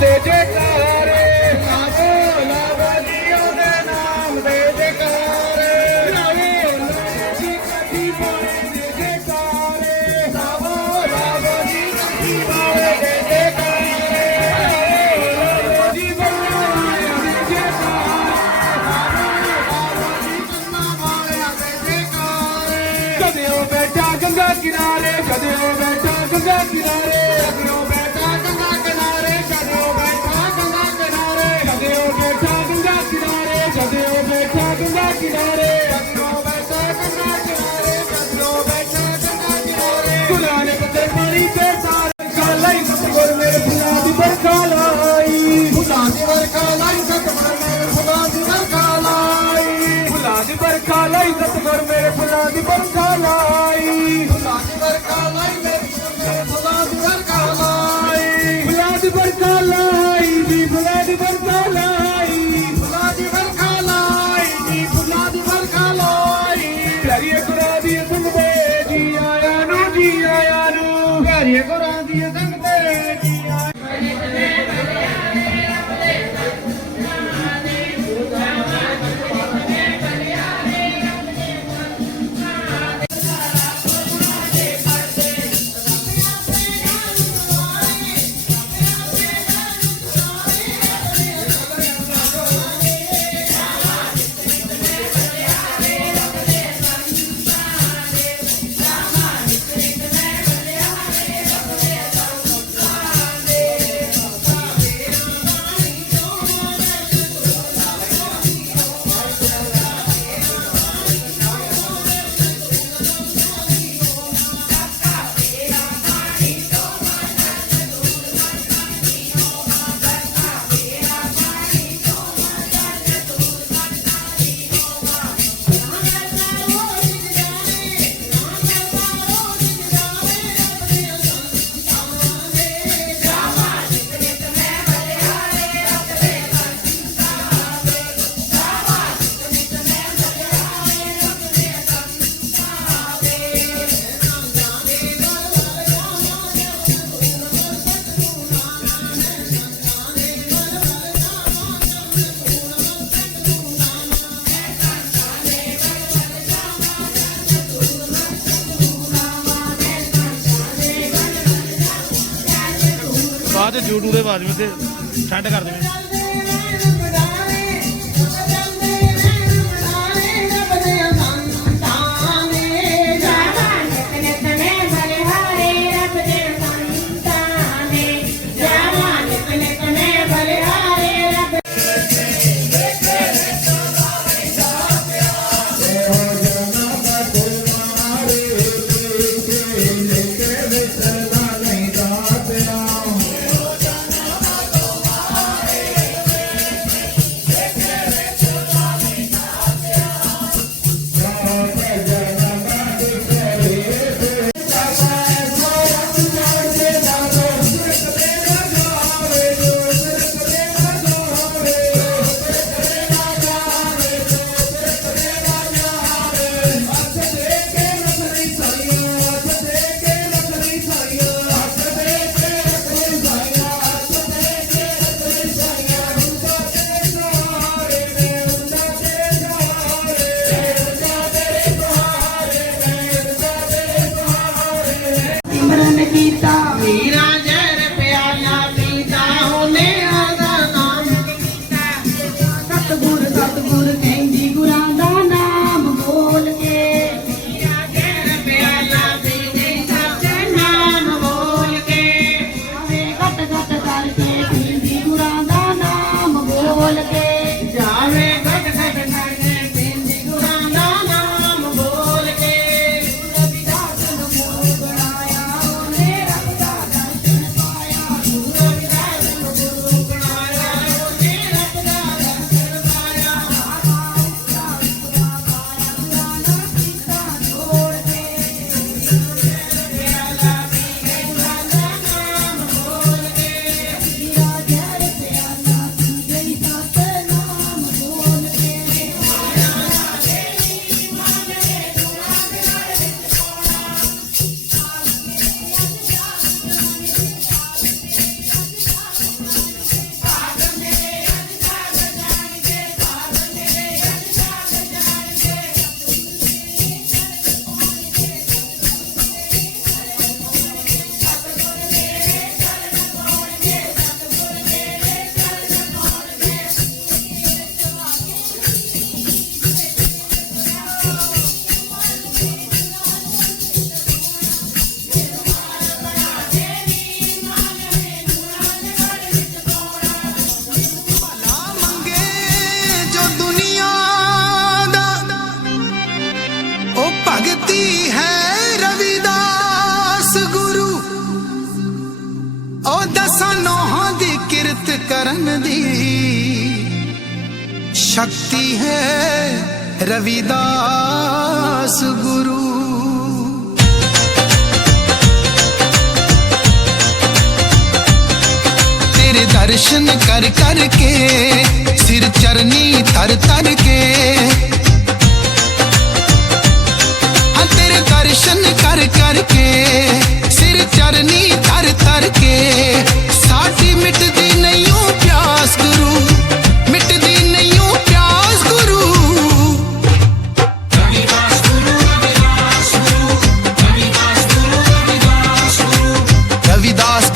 Yeah. वर का लाई YouTube ਦੇ ਮਾਧਿਅਮ ਤੇ ਸੈਂਡ ਕਰ ਦੇਣੇ। Mira. ਸ਼ਕਤੀ ਹੈ ਰਵਿਦਾਸ ਗੁਰੂ। ਤੇਰੇ ਦਰਸ਼ਨ ਕਰ ਕਰ ਕੇ ਸਿਰ ਚਰਨੀ ਤਰ ਤਰ ਕੇ। ਹਾਂ, ਤੇਰੇ ਦਰਸ਼ਨ ਕਰ ਕਰ ਕੇ vida, as